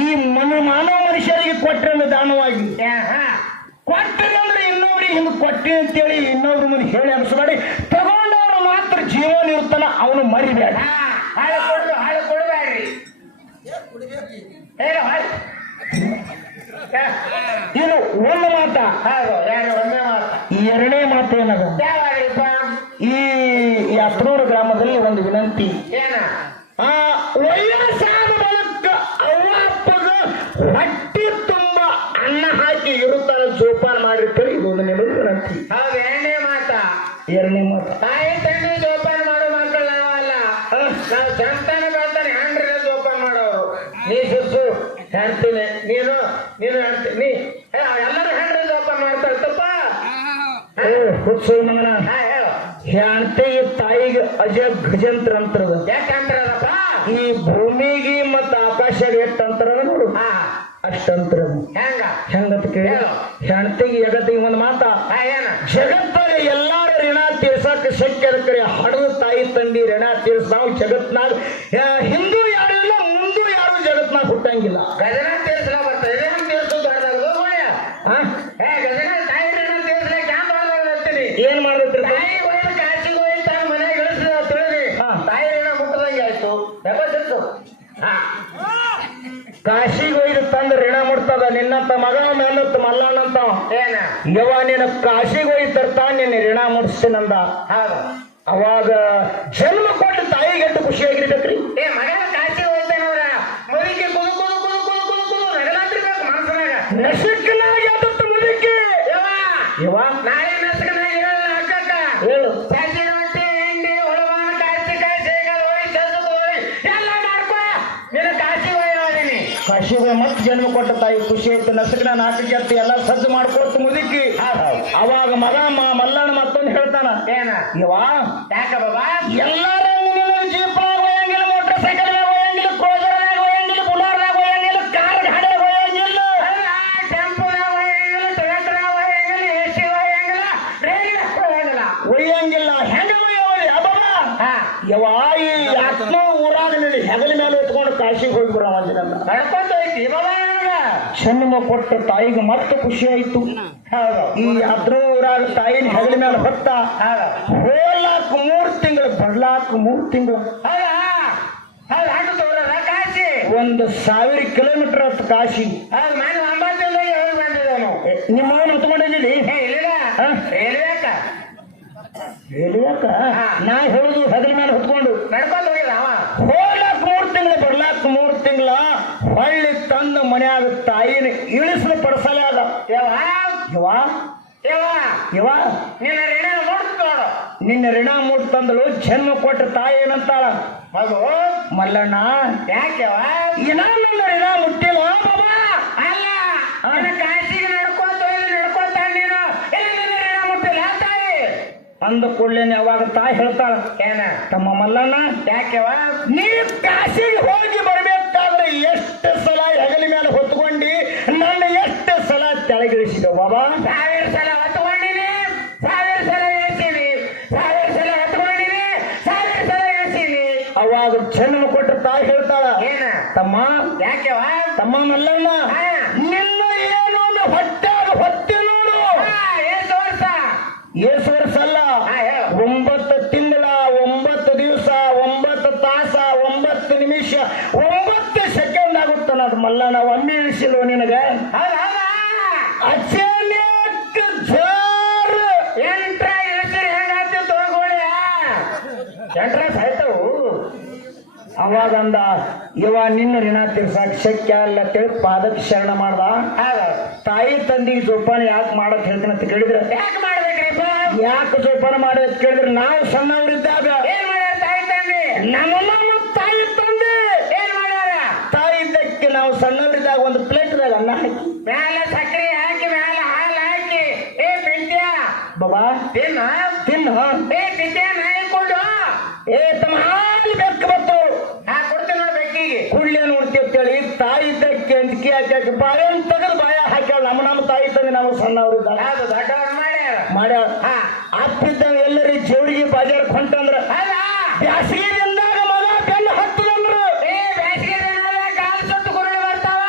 ಈ ಮಾನವ ಮನುಷ್ಯರಿಗೆ ಕೊಟ್ಟರೆ ದಾನವಾಗಿ ಕೊಟ್ಟರೆ ಅಂದ್ರೆ ಇನ್ನೊಬ್ರಿಗೆ ಹಿಂಗೆ ಕೊಟ್ಟಿ ಅಂತೇಳಿ ಇನ್ನೊಬ್ರ ಮುಂದೆ ಹೇಳಿ ಅನಿಸ್ಬೇಡಿ. ತಗೊಂಡವ್ರು ಮಾತ್ರ ಜೀವನ ಇರ್ತಾನ, ಅವನು ಮರಿಬೇಡ. ಹಾಳು ಕೊಡಬೇಡ್ರಿ. ಇದು ಒಂದು ಮಾತ. ಒಂದೇ ಮಾತು. ಎರಡನೇ ಮಾತು ಏನದ? ಈ ಅಪ್ನೂರು ಗ್ರಾಮದಲ್ಲಿ ಒಂದು ವಿನಂತಿ. ವಯಸ್ಸಾದ ಬಳಿಕ ಅವ್ವ ಅಪ್ಪಗ ಹೊಟ್ಟಿ ತುಂಬ ಅನ್ನ ಹಾಕಿ ಇರುತ್ತಾರ ಜೋಪಾನ ಮಾಡಿರ್ತಾರೆ. ಇದೊಂದು ನಿಮಗೆ ವಿನಂತಿ. ಹೌದು, ಎರಡನೇ ಮಾತ. ತಾಯಿ ತಂದೆ ಜೋಪಾನ ಮಾಡೋ ಮಕ್ಕಳು ನಾವಲ್ಲ. ನಾವು ಸಂತಾನ ಬೆಳ್ತಾನೆ ಹ್ಯಾಂಡ್ರಿ ಜೋಪಾನ ಮಾಡೋರು. ನೀ ಶಿಸ್ಸು ಹೇಳ್ತೀನಿ, ನೀನು ಹೇಳ್ತೀನಿ, ಎಲ್ಲರೂ ಹ್ಯಾಂಡ್ರಿ ಜೋಪಾನ ಮಾಡ್ತಾರೆ ತಪ್ಪ. ಹುಚ್ಚು ಮಗನ ಹೇಳು. ಹೆಂಡತಿಗೆ ತಾಯಿಗೆ ಗಜಂತ್ರ ಅಂತರದ. ಯಾಕೆ ಅಂತರದಪ್ಪ? ಈ ಭೂಮಿಗೆ ಮತ್ತ ಆಕಾಶಗೆ ಎಷ್ಟು ಅಂತರದ ನೋಡು, ಅಷ್ಟಂತರ. ಹೆಂಗಂತ ಕೇಳಿ ಹೆಂಡತಿಗೆ ಜಗತ್ತಿಗೆ ಒಂದು ಮಾತ. ಜಗತ್ತಲ್ಲಿ ಎಲ್ಲಾರ ಋಣ ತೀರ್ಸಕ್ ಶಕ್ಯ ಕರೆ ಹಡದ ತಾಯಿ ತಂದಿ ಋಣ ತೀರ್ಸ್ತಾವ್. ಜಗತ್ನಾಗ ಹಿಂದೂ ಯಾರು ಇಲ್ಲ, ಮುಂದೂ ಯಾರು ಜಗತ್ನಾಗ ಹುಟ್ಟಂಗಿಲ್ಲ. ಗಜನ ತೀರ್ಸಲ ಬರ್ತದೆ, ತೀರ್ಸೋದು ಗಜನ ತಾಯಿ ಋಣ ತೀರ್ಸ್ಲಕ್ಕೆ ಹ್ಯಾಂಗ ಮಾಡ್ತೀನಿ. ಏನ್ ಮಾಡ್ಬೇಕು? ತಾಯಿ ಹೋಯ್ತು ಕಾಶಿಗೆ ಹೋಯ್ತು ಮನೆಗೆ ಇಳಿಸಿದ ತಿಳಿದಿ ತಾಯಿ ಋಣ ಮುಟ್ಟದಂಗೆ ಆಯ್ತು. ಕಾಶಿಗೆ ಒಯ್ದು ತಂದ ಋಣ ಮುಟ್ತದ. ನಿನ್ನಂತ ಮಗ ಮೇಲತ್ತ ಮಲ್ಲಣ್ಣಂತ ಏನ ಯವ ನಿನ್ನ ಕಾಶಿಗೆ ಒಯ್ದು ತರ್ತಾನ, ನಿನ್ನ ಋಣ ಮುಟ್ಸ್ತೀನಂದ. ಅವಾಗ ಜನ್ಮ ಕೊಟ್ಟು ತಾಯಿಗೆ ಎಷ್ಟು ಖುಷಿಯಾಗಿರ್ಬೇಕ್ರಿ. ಮಗ ಕಾಶಿಗೆ ಹೋಗ್ತೇನವ್ರ ಮುದುಕಿ ಕುದು ಕುದು ಕುದು ಕುದು ಕುದು ಕುದು ನಗಲಾತಿರ್ಬೇಕು ಮನಸ್ಸನಾಗ. ನಶಿಕನಾಗಿ ಅದತ್ತ ಮುದುಕಿ ಯವ ನಾಳೆ ನಸಕನಾಗಿ ಹೇಳಲ್ಲ ಅಕ್ಕಕ್ಕ. ಹೇಳು. ಸಜ್ಜಿ ರೊಟ್ಟಿ ಹಿಂಡಿ ಹೊಳವಾನ ಕಾಯಿಸಿಕಾಯಿ ಶೇಂಗಾ ಹೋಳಿ ಸಜ್ಜು ಹೋಳಿ ಎಲ್ಲ ಮಾಡ್ಕೊ. ನಿನ್ನ ಕಾಶಿ ಹೋಯ್ತೀನಿ. ಕಾಶಿಗೆ ಮತ್ತೆ ಜನ್ಮ ಕೊಟ್ಟ ತಾಯಿ ಖುಷಿ ಆಯ್ತು. ನಸಕನ ನಾಲ್ಕು ಎಲ್ಲ ಸಜ್ಜು ಮಾಡ್ಕೊಟ್ಟು ಮುದುಕಿ. ಅವಾಗ ಮಗ ಮಲ್ಲಣ್ಣ ಮತ್ತೊಂದು ಹೇಳ್ತಾನ. ಏನ ಯವ ಯಾಕ ಬಾಬಾ? ಎಲ್ಲಾರ ಜೀಪ್ನಾಗ ಹೋಯಂಗಿಲ್ಲ, ಮೋಟರ್ ಸೈಕಲ್ ಹೋಯಂಗಿಲ್ಲ, ಕ್ರೋಸರ್ನಾಗ ಹೋಯಂಗಿಲ್ಲ, ಬುಲಾರ್ನಾಗ ಹೋಯಂಗಿಲ್ಲ, ಕಾರ್ ಗಾಡಿಯಾಗ ಹೋಯಂಗಿಲ್ಲ, ಟೆಂಪೋದಾಗ ಹೋಯಂಗಿಲ್ಲ, ಟೊಯೋಟೋದಾಗ ಹೋಯಂಗಿಲ್ಲ, ಎಸಿ ಹೋಯಂಗಿಲ್ಲ, ರೈಲ್ವೆ ಹೋಯಂಗಿಲ್ಲ. ಒಯ್ಯಂಗಿಲ್ಲ. ಹೆಂಗ ಒಯ್ಯವರಿ ಅಬ್ಬ ಯವ ಈ ಆತ್ಮ ಊರಾಗ ನೀನು ಹೆಗಲ ಮೇಲೆ ಎತ್ಕೊಂಡು ಕಾಶಿಗೆ ಹೋಗ್ಬಿಡ ನಡ್ಕೊಂತ ಐತಿ ಬಾಬಾ. ಜನ್ಮ ಕೊಟ್ಟ ತಾಯಿಗೆ ಮತ್ತೆ ಖುಷಿ ಆಯ್ತು. ಈ ಅದ್ರೂರಾಗ ತಾಯಿನ ಹೆಗಲ ಮೇಲೆ ಹೊತ್ತ ಹೋಲಾಕ್ 3 ತಿಂಗಳು, ಬರ್ಲಾಕ್ 3 ತಿಂಗಳು. ಕಾಶಿ 1,000 ಕಿಲೋಮೀಟರ್ ಅಷ್ಟು ಕಾಶಿ. ನಾನು 9 ಹೋಗಿ ಬಂದಿದ್ದೇನು. ನಿಮ್ಮ ಹೊತ್ಕೊಂಡಿದ್ದೀರಿ ಹೇಳಿಯಾಕ ನಾ ಹೇಳುದು ಹೆಗಲ ಮೇಲೆ ಹೊತ್ಕೊಂಡು ನಡ್ಕೊಂಡು ಹೋಗಿಲ್ಲ. ಹೋಗ್ಲಾಕ್ 3 ತಿಂಗಳು, ಬರ್ಲಾಕ್ 3 ತಿಂಗಳ. ಹೊಳ್ಳಿ ತಂದ ಮನ್ಯಾಗ ತಾಯಿನ ಇಳಿಸಲು ಪಡಿಸಲೇ ಅದ. ಯವ ನಿನ್ನ ಋಣ ಮುಟ್ತೋಡು. ನಿನ್ನ ಋಣ ಮುಟ್ತಂದಳು. ಜನ್ಮ ಕೊಟ್ಟ ತಾಯಿ ಏನಂತಾಳ? ಅದು ಮಲ್ಲಣ್ಣ ಯಾಕೆವ ಇನ್ನ ನನ್ನ ಋಣ ಮುಟ್ಟಿಲ್ಲ ಬಾಬಾ. ಅಲ್ಲ ಕಾಶಿಗೆ ನಡ್ಕೊಂತ ನೀನು ನಿನ್ನ ಋಣ ಮುಟ್ಟಿಲ್ಲ ತಾಯಿ ಅಂದ ಕೂಡಲೇನೆ ಅವಾಗ ತಾಯಿ ಹೇಳ್ತಾಳ. ಏನ ತಮ್ಮ ಮಲ್ಲಣ್ಣ ಯಾಕೆವ ನೀ ಕಾಶಿಗೆ ಹೋಗಿ ಬರ್ಬೇಕಾದ್ರೆ ಎಷ್ಟು ಸಲ ಹೆಗಲ ಮೇಲೆ ಹೊತ್ಕೊಂಡಿ, ನನ್ನ ಎಷ್ಟು ಸಲ ತೆಳಗಿಳಿಸಿದ ಬಾಬಾ? 1000 ಸಲ ಹೊತ್ಕೊಂಡಿನಿ, 1000 ಸಲ ಇಳಿಸೀನಿ, 1000 ಸಲ ಹೊತ್ಕೊಂಡಿನಿ, 1000 ಸಲ ಇಳಿಸೀನಿ. ಅವಾಗ ಜನ್ಮ ಕೊಟ್ಟ ತಾಯಿ ಹೇಳ್ತಾಳ. ಏನ ತಮ್ಮ ಯಾಕೆವ ತಮ್ಮ ಮಲ್ಲಣ್ಣ ನಿನ್ನ ಏನು ಹೊಟ್ಟಾಗ ಹೊತ್ತೆ ನೋಡು. ಏಸು ವರ್ಷ ಅಲ್ಲ, 9 ತಿಂಗಳ, 9 ದಿವಸ, 9 ತಾಸ, 9 ನಿಮಿಷ, 9 ಸೆಕೆಂಡ್ ಆಗುತ್ತಾನ. ಅದು ಮಲ್ಲಣ್ಣ ಒಮ್ಮೆ ಇಳಿಸಿಲ್ವ ನಿನಗೆ? ಅಚಾನಕ್ ಜೋರ್ ಎಂಟ್ರ ಇಳಿಸಿರಿ ಹೆಂಗಾಗ್ತಿ ತಗೋಳಿಯ ಎಂಟ್ರ ಸಾಯ್ತವು. ಅವಾಗ ಅಂದ ಇವ ನಿನ್ನ ಋಣ ತೀರ್ಸಾಕ್ ಶಕ್ಯ ಅಲ್ಲ ಅಂತೇಳಿ ಪಾದಕ್ಕೆ ಶರಣ ಮಾಡ್ದ. ತಾಯಿ ತಂದಿಗೆ ಜೋಪಾನ ಯಾಕೆ ಮಾಡತ್ ಹೇಳ್ತೀನಿ ಅಂತ ಕೇಳಿದ್ರೆ ಯಾಕೆ ಮಾಡ್ಬೇಕ್ರಿಪ್ಪ? ಯಾಕೆ ಜೋಪಾನ ಮಾಡೋದ್ ಕೇಳಿದ್ರೆ ನಾವು ಸಣ್ಣವರಿದ್ದಾಗ ಏನ್ ಮಾಡ್ಯಾರ ತಾಯಿ ತಂದೆ? ನಮ್ಮ ತಾಯಿ ತಂದೆ ಏನ್ ಮಾಡ್ಯಾರ? ತಾಯಿ ಇದ್ದಕ್ಕೆ ನಾವು ಸಣ್ಣವರಿದ್ದಾಗ ಒಂದು ಪ್ಲೇಟ್ದಾಗ ಅನ್ನ ಹಾಕಿ ಮ್ಯಾಲ ಸಕ್ಕರೆ ಹಾಕಿ ಮ್ಯಾಲ ಹಾಲು ಹಾಕಿ ಏ ಪಿಂಟ್ಯ ಬಾಬಾ ತಿನ್ನ ತಿನ್ನು ಏ ಪಿಂಟ್ಯ ನಾಯಿ ಕೊಡು ಏ ತಮ್ಮ ಹಾಲು ಬೆಕ್ಕ ಬತ್ತು ಕೊಡ್ತೀನಿ ನೋಡು ಬೆಕ್ಕಿಗೆ ಕುಳ್ಳಿ ನೋಡ್ತೀವಿ ಅಂತೇಳಿ ತಾಯಿ ಇದ್ದಕ್ಕೆ ಅಂಜಿಕೆ ಹಾಕಿ ಬಾಳೆಹಣ್ಣು ತೆಗೆದು ಬಾಯ ಹಾಕ್ಯಾಳ. ನಮ್ಮ ತಾಯಿ ತಂದೆ ನಾವು ಸಣ್ಣವರಿದ್ದಾಗ ಹೌದು ದೊಡ್ಡವ್ರು ಮಾಡ್ಯಾರ. ಮಾಡ್ಯಾಳ. ಅಪ್ಪಿದ್ದಾಗ ಎಲ್ಲರಿ ಜೋಡಿಗೆ ಬಾಜಾರ್ ಹೊಂಟಂದ್ರ ಅಲ್ಲ ಬ್ಯಾಸಿಗೆಯಿಂದಾಗ ಮಗ ಬೆನ್ನು ಹತ್ತದಂದ್ರು ಏ ಬೇಸಿಗೆ ದಿನದಾಗ ಕಾಲು ಸುತ್ತು ಕುರುಳಿ ಬರ್ತಾವ.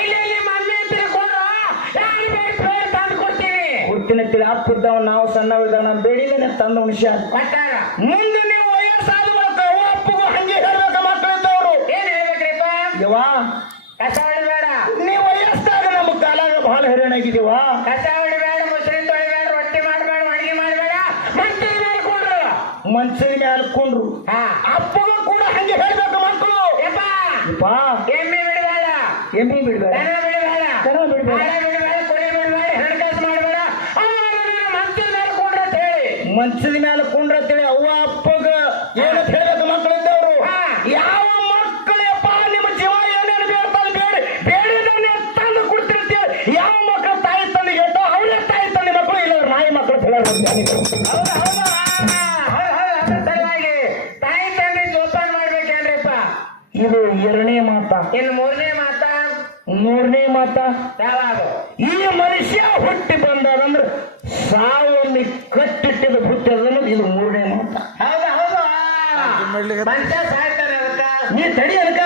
ಇಲ್ಲಿ ಮಮ್ಮಿ ಹತ್ರ ಕೊಡು ಯಾರು ಬೇಕು ತಂದು ಕೊಡ್ತೀನಿ. ಹುಟ್ಟಿನತ್ತಿರ ಅಪ್ಪಿದ್ದವ ನಾವು ಸಣ್ಣವರಿದ್ದಾಗ ನಾವು ಬೇಡಿದೇನೆ ತಂದು ಉಣಿಸ್ಯ ಕೊಟ್ಟಾರ. ಮುಂದೆ ನೀವು ವಯಸ್ಸಾದ ಮಕ್ಕಳು ಅವ್ವ ಅಪ್ಪಗೂ ಹಂಗೆ ಹೇಳ್ಬೇಕ ಮಕ್ಕಳಿದ್ದವರು ಏನ್ ಹೇಳ್ಬೇಕ್ರಿಪ್ಪ? ಯವ್ವ ಕಸ ಹೊಡಿಬೇಡ, ನೀವು ವಯಸ್ಸಾಗ ನಮ್ಮ ಕಾಲಾಗ ಬಹಳ ಹೈರಾಣ ಆಗಿದೀವ. ಕಸ ಹೊಡಿಬೇಡ, ಮುಸ್ರಿ ತೊಳಿಬೇಡ, ರೊಟ್ಟಿ ಮಾಡಬೇಡ, ಅಡಿಗೆ ಮಾಡಬೇಡ, ಮಂಚದ ಮೇಲೆ ಕೊಡ್ರು. ಮನ್ಸಿನ ಮ್ಯಾಲ ಕೊಂಡ್ರು ಹಾ ಅಪ್ಪಗೂ ಕೂಡ ಹಂಗೆ ಹೇಳ್ಬೇಕು ಮಕ್ಕಳು. ಯಪ್ಪ ಯಪ್ಪ ಎಮ್ಮೆ ಬಿಡಬೇಡ, ಎಮ್ಮಿ ಬಿಡ್ಬೇಡ ದನ ಬಿಡಬೇಡ, ದನ ಬಿಡ್ಬೇಡ. ಆಡ ಬಿಡಬೇಡ, ಕುರಿ ಬಿಡಬೇಡ, ಹಣಕಾಸು ಮಾಡಬೇಡ, ಮಂಚದ ಮೇಲೆ ಕೊಡ್ರು ಅಂತ ಹೇಳಿ. ಮನ್ಸಿನ ಮ್ಯಾಲ ಕೊಂಡ್ರ ಅಂತೇಳಿ ಅವ್ವ ಅಪ್ಪಗ ಏನಂತ ಹೇಳ್ಬೇಕು ಮಕ್ಕಳಿದ್ದವ್ರು. ಹಾ. ಯಾವ ಮಕ್ಕಳಪ್ಪ ನಿಮ್ಮ ಜೀವ ಏನೇನು ಬೇಡ್ತಾನೆ ಬೇಡಿ ಬೇಡಿದನ್ನೇ ತಂದು ಕೊಡ್ತಿರ್ತೇವೆ. ಯಾವ ಮಕ್ಕಳು ತಾಯಿ ತಂದೆಗೆ ಹೇಳ್ತಾವ ಅವರೇ ತಾಯಿ ತಂದೆ ಮಕ್ಕಳು ಇಲ್ಲ ನಾಯಿ ಮಕ್ಕಳು ಹೌದು ಹೌದು ಅದ್ರ ಸಲುವಾಗಿ ತಾಯಿ ತಂದೆ ಜೋಪಾನ ಮಾಡ್ಬೇಕೇನ್ರಿಪ್ಪ. ಇದು ಎರಡನೇ ಮಾತ. ಇನ್ನು ಮೂರನೇ ಮಾತ ಮೂರನೇ ಮಾತ ಯಾವಾಗ? ಈ ಮನುಷ್ಯ ಹುಟ್ಟಿ ಬಂದದಂದ್ರೆ ಸಾವೊಮ್ಮೆ ಕಟ್ಟಿಟ್ಟಿದ ಹುಟ್ಟಿ ಅದನ್ನು ಇದು ಮೂರನೇ ಮಾತ. ಹೌದು ಹೌದು ಮನುಷ್ಯ ಸಾಯ್ತಾನೆ ಅದಕ್ಕ. ನೀ ತಡಿ ಅನ್ಕ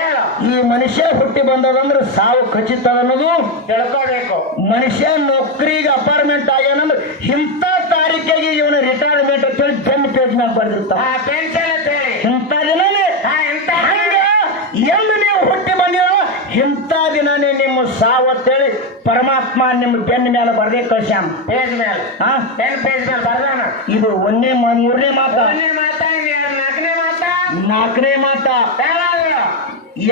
ಹೇಳು. ಈ ಮನುಷ್ಯ ಹುಟ್ಟಿ ಬಂದದಂದ್ರೆ ಸಾವು ಖಚಿತ ಅನ್ನೋದು ತಿಳ್ಕೋಬೇಕು. ಮನುಷ್ಯ ನೌಕರಿಗೆ ಅಪಾರ್ಟ್ಮೆಂಟ್ ಆಗ್ಯಾನಂದ್ರೆ ಇಂಥ ತಾರೀಕಿಗೆ ಇವನ ರಿಟೈರ್ಮೆಂಟ್ ಅಂತ ಹೇಳಿ ಬೆನ್ ಪೇಜ್ ಮ್ಯಾಗ ಬರ್ದಿರ್ತಾವ. ಪೆನ್ಷನ್ ಅಂತ ಹೇಳಿ ಇಂಥ ದಿನನೇ ಎಂತ ಹಂಗ ಎಂದು ನೀವು ಹುಟ್ಟಿ ಬಂದಿರೋ ಇಂಥ ದಿನನೇ ನಿಮ್ಮ ಸಾವು ಅಂತೇಳಿ ಪರಮಾತ್ಮ ನಿಮ್ಮ ಬೆನ್ನ ಮೇಲೆ ಬರ್ದೇ ಕಳ್ಸ್ಯಾನ ಪೇಜ್ ಮೇಲೆ. ಪೆನ್ ಪೇಜ್ ಮೇಲೆ ಬರ್ದಾನ. ಇದು ಮೂರನೇ ಮಾತ. ಒಂದನೇ ಮಾತ, ನಾಲ್ಕನೇ ಮಾತ, ನಾಲ್ಕನೇ ಮಾತ ಯಾವಾಗ?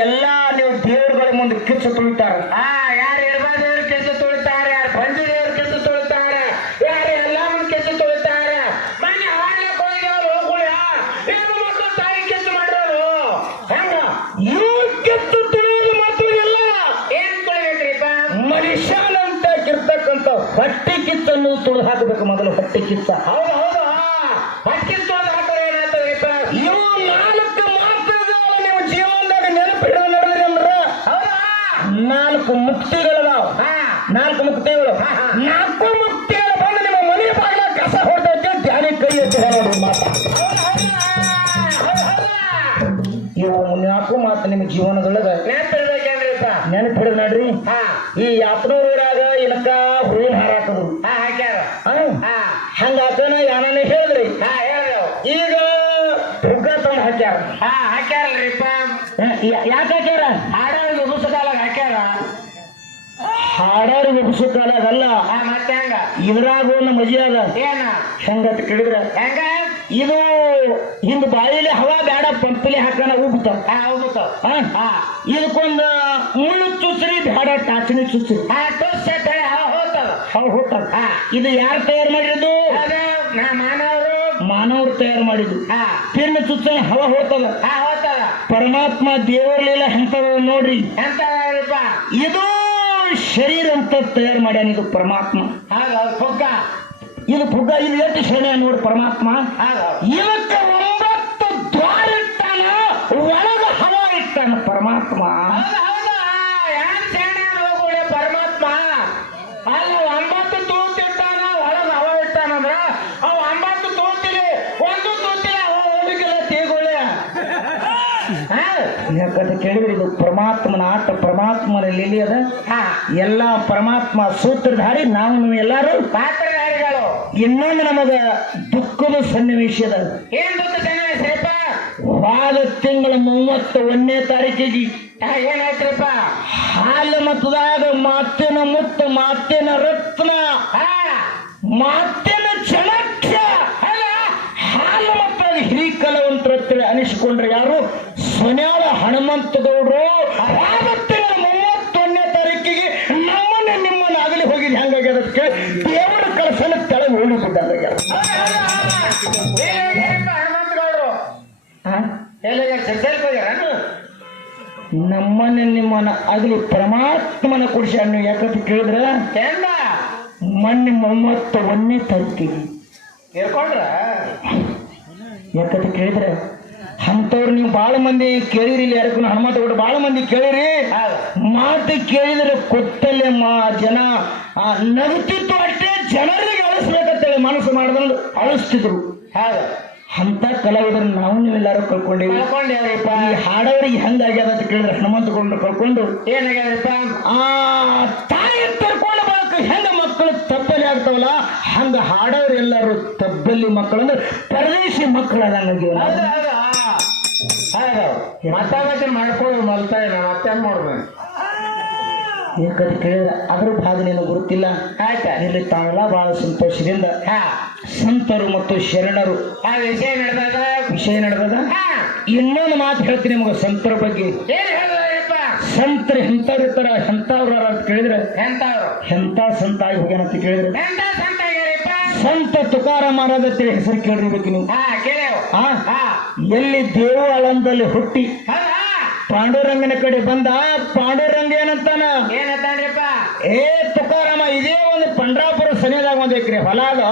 ಎಲ್ಲ ನೀವು ದೇವರುಗಳ ಮುಂದೆ ಕಿಚ್ಚು ತುಳಿತಾರ. ಯಾರು ಇರ್ಬಾರ್ದು ದೇವ್ರ ಕೆಲ್ಸ ತುಳಿತಾರೆ, ಯಾರು ಬಂದು ದೇವ್ರ ಕೆಲ್ಸ ತುಳಿತಾರೆ, ಯಾರು ಎಲ್ಲ ಮುಂದೆ ಕೆಲ್ಸ ತುಳಿತಾರೆ. ಮನೆ ಹಾಡ್ಲಿಕ್ಕೆ ಹೋಗಿದವರು ಹೋಗುಳ ಏನು ಮಕ್ಕಳು ತಾಯಿ ಕೆಲ್ಸ ಮಾಡಿರೋರು ಹೆಂಗ ಇವು ಕಿತ್ತು ತುಳಿಯೋದು ಮಾತ್ರ ಇಲ್ಲ. ಏನ್ ತುಳಿಬೇಕ್ರಿಪ್ಪ? ಮನುಷ್ಯನಂತ ಕಿರ್ತಕ್ಕಂಥ ಹೊಟ್ಟೆ ಕಿಚ್ಚನ್ನು ತುಳಿದು ಹಾಕಬೇಕು ಮೊದಲು. ಹೊಟ್ಟೆ ಕಿಚ್ಚ ಹೌದು ಹೌದು ಹಕ್ಕಿ ತುಳಿದು ಹಾಕೋರು ಏನಾಗ್ತದ್ರಿಪ್ಪ? ಇವು ನಾಲ್ಕು ಮಾತುಗಳು ನಿಮ್ಮ ಜೀವನದಾಗ ನೆನಪಿಡಿದು ನಡೆದ್ರಿ ಅಂದ್ರ ಹೌದಾ? ನಾಲ್ಕು ಮುಕ್ತಿಗಳದಾವ. ನಾಲ್ಕು ಮುಕ್ತಿಗಳು. ನಾಲ್ಕು ಮುಕ್ತಿಗಳು ಬಂದು ನಿಮ್ಮ ಮನೆ ಬಾಗಿಲ ಕಸ ಹೊಡೆದ ಧ್ಯಾನ ಕೈ ಎತ್ತಿ ಹೇಳೋದು ಮಾತ. ಇವು ನಾಲ್ಕು ಮಾತು ನಿಮ್ಮ ಜೀವನದೊಳಗ ನೆನಪಿಡ್ಬೇಕೇನ್ರಿಪ್ಪ? ನೆನಪಿಡಿದು ನಡ್ರಿ. ಈ ಯಾತ್ನೂರಾಗ ಇನಕ ಹೂವಿನ ಹಾರ ಹಾಕದು ಹಾಕ್ಯಾರ. ಹಂಗ ಹಾಕೋಣ ಯಾನ ಹೇಳಿದ್ರಿ. ಹೇಳು. ಈಗ ಹುಗ್ಗ ತಂದು ಹಾಕ್ಯಾರ. ಹಾಕ್ಯಾರಲ್ರಿಪ್ಪ. ಯಾಕೆ ಹಾಕ್ಯಾರ? ಹಾಡೋದು ಮುಗಿಸ ಕಾಲಾಗ ಹಾಕ್ಯಾರ. ಹಾಡಾರು ಮುಗಿಸೋ ಕಾಲಾಗಲ್ಲ. ಮತ್ತೆ ಹೆಂಗ? ಇದ್ರಾಗ ಒಂದು ಮಜಿ ಅದ. ಏನ ಹೆಂಗಂತ ಕೇಳಿದ್ರ ಹೆಂಗ? ಇದು ಹಿಂದ್ ಬಾಯಿಲಿ ಹವಾ ಬೇಡ ಪಂಪಲಿ ಹಾಕೋಣ ಹೋಗ್ತಾವ. ಹೋಗ್ತಾವ. ಇದಕ್ಕೊಂದು ಮುಳ್ಳು ಚುಚ್ಚ್ರಿ ಬೇಡ ಟಾಚಣಿ ಚುಚ್ಚ್ರಿ ಹೋಗ್ತಾವ. ಇದು ಯಾರು ತಯಾರು ಮಾಡಿರೋದು? ಮಾನವರು ತಯಾರು ಮಾಡಿದ್ದು. ಪಿನ್ನ ಚುಚ್ಚ ಹವಾ ಹೋಗ್ತದ. ಪರಮಾತ್ಮ ದೇವರಲಿಲ್ಲ ಎಂತದ ನೋಡ್ರಿ. ಇದು ಶರೀರ ಅಂತ ತಯಾರು ಮಾಡ್ಯಾನ. ಇದು ಪರಮಾತ್ಮ. ಪುಗ್ಗ ಇದು ಪುಗ್ಗ. ಇದು ಎಷ್ಟು ಶರಣ ನೋಡಿ ಪರಮಾತ್ಮ. ಇವಕ್ಕೆ 9 ದ್ವಾರ ಇಟ್ಟಾನ, ಒಳಗ ಹವಾ ಇಟ್ಟಾನ ಪರಮಾತ್ಮ. ಪರಮಾತ್ಮ ಅಲ್ಲ 9 ತೂತಿಟ್ಟಾನ, ಒಳಗ ಹವಾ ಇಟ್ಟಾನಂದ್ರ ಅವ್ 9 ತೂತಿಲಿ ಒಂದು ತೂತಿಲಿ ಹವಾ ಹೋಗಿಲ್ಲ ತೀಗೊಳ್ಳಿ. ಯಾಕಂತ ಕೇಳಿದ್ರೆ ಇದು ಪರಮಾತ್ಮನ ಆಟ, ಪರಮಾತ್ಮನ ಲೀಲೆ ಅದ. ಎಲ್ಲ ಪರಮಾತ್ಮ ಸೂತ್ರಧಾರಿ, ನಾವು ಎಲ್ಲಾರು ಪಾತ್ರಧಾರಿಗಳು. ಇನ್ನೊಂದು ನಮಗ ದುಃಖದ ಸನ್ನಿವೇಶದ. ಏನ್ ದುಃಖ ಸನ್ನಿವೇಶ? ವಾದ ತಿಂಗಳ 31ನೇ ತಾರೀಕಿಗೆ ಏನಾಯ್ತ್ರಪ್ಪ? ಹಾಲು ಮತದಾಗ ಮಾತಿನ ಮುತ್ತ, ಮಾತಿನ ರತ್ನ, ಮಾತಿನ ಚಾಣಕ್ಯ ಹಾಲು ಮತ ಹಿರಿಕಲವಂತರತ್ರ ಅನಿಸಿಕೊಂಡ್ರೆ ಯಾರು? ಸೊನ್ಯಾಳ ಹನುಮಂತ ಗೌಡ್ರು ಆವತ್ತಿನ 31ನೇ ತಾರೀಕಿಗೆ ನಮ್ಮನ್ನ ನಿಮ್ಮನ್ನ ಆಗಲಿ ಹೋಗಿದ್ ಹೆಂಗಾಗ್ಯದಕ್ಕೆ ದೇವರ ಕಳಸನ ತೆಳಗೆ ಹೋಗಿಬಿಟ್ಟಾಗ್ಯಾರ. ಹನುಮಂತಗೌಡರು ಎಲ್ಲಿಗೆ ಚರ್ಚೆಗೆ ಹೋಗ್ಯಾರ? ನಮ್ಮನ್ನ ನಿಮ್ಮನ್ನ ಆಗಲಿ ಪರಮಾತ್ಮನ ಕುಡಿಸಿ ಅನ್ನು ಯಾಕಂತ ಕೇಳಿದ್ರ ಚಂದ ಮೊನ್ನೆ 31ನೇ ತಾರೀಕಿಗೆ ಇರ್ಕೊಂಡ್ರ ಯಾಕಂತ ಕೇಳಿದ್ರೆ ಅಂತವ್ರು ನೀವು ಬಹಳ ಮಂದಿ ಕೇಳಿರಿ, ಇಲ್ಲಿ ಯಾರಕ್ಕೂ ಹನುಮಂತ ಗೌಡ ಬಹಳ ಮಂದಿ ಕೇಳಿರಿ. ಮಾತು ಕೇಳಿದ್ರೆ ಕೊತ್ತಲೆ ಜನ ನಗುತ್ತಿತ್ತು ಅಷ್ಟೇ, ಜನರಿಗೆ ಅಳಿಸ್ಬೇಕಂತೇಳಿ ಮನಸ್ಸು ಮಾಡಿದ್ರು ಅಳಿಸ್ತಿದ್ರು. ಅಂತ ಕಲಾವಿದರು ನಾವು ನೀವೆಲ್ಲರೂ ಕಳ್ಕೊಂಡಿವಿ. ಈ ಹಾಡೋರಿಗೆ ಹೆಂಗಾಗ್ಯದ ಅಂತ ಕೇಳಿದ್ರೆ ಹನುಮಂತ ಗೌಡ್ರು ಕಳ್ಕೊಂಡು ಏನಾಗ್ಯದಪ್ಪ ತಾಯಿ ಕರ್ಕೊಂಡು ಬರಕ್ಕೆ ಹೆಂಗ ಮಕ್ಕಳು ತಪ್ಪಲಿ ಆಗ್ತಾವಲ್ಲ ಹಂಗ ಹಾಡೋರು ಎಲ್ಲರೂ ತಬ್ಬಲಿ ಮಕ್ಕಳು ಅಂದ್ರೆ ಪರದೇಶಿ ಮಕ್ಕಳಾದಂಗೆ. ಮತ್ತೆ ಮಾಡ್ಕೊಂಡು ಮಲ್ತಾಯ ಮತ್ತೆ ಮಾಡ್ಬೇಕು. ಯಾಕಂತ ಕೇಳಿದ್ರೆ ಅದ್ರ ಭಾಗ ನೀನು ಗುರುತಿಲ್ಲ. ಆಯ್ತಾ ಇಲ್ಲಿ ತಾವೆಲ್ಲ ಬಹಳ ಸಂತೋಷದಿಂದ ಸಂತರು ಮತ್ತು ಶರಣರು ವಿಷಯ ನಡೆದ ಇನ್ನೊಂದು ಮಾತು ಹೇಳ್ತೀನಿ ನಿಮಗೆ ಸಂತರ ಬಗ್ಗೆ. ಸಂತರು ಎಂತವ್ರು ಇರ್ತಾರ, ಎಂತವ್ರು ಅಂತ ಕೇಳಿದ್ರೆ ಎಂತ ಸಂತ ಆಗಿ ಹೋಗ್ಯಾನಂತ ಕೇಳಿದ್ರೆ ಸಂತ ತುಕಾರಾಮ ಮಹಾರಾಜ ಅಂತೇಳಿ ಹೆಸರು ಕೇಳಿರ್ಬೇಕು ನೀವು. ಎಲ್ಲಿ ದೇವಾಲಯದಲ್ಲಿ ಹುಟ್ಟಿ ಪಾಂಡುರಂಗನ ಕಡೆ ಬಂದ. ಪಾಂಡುರಂಗ ಏನಂತಾನ ಏ ತುಕಾರಾಮ, ಇದೇ ಒಂದು ಪಂಡ್ರಾಪುರ ಸನಿಯಾದಾಗ ಒಂದ್ ಎಕರೆ ಹೊಲ ಅದ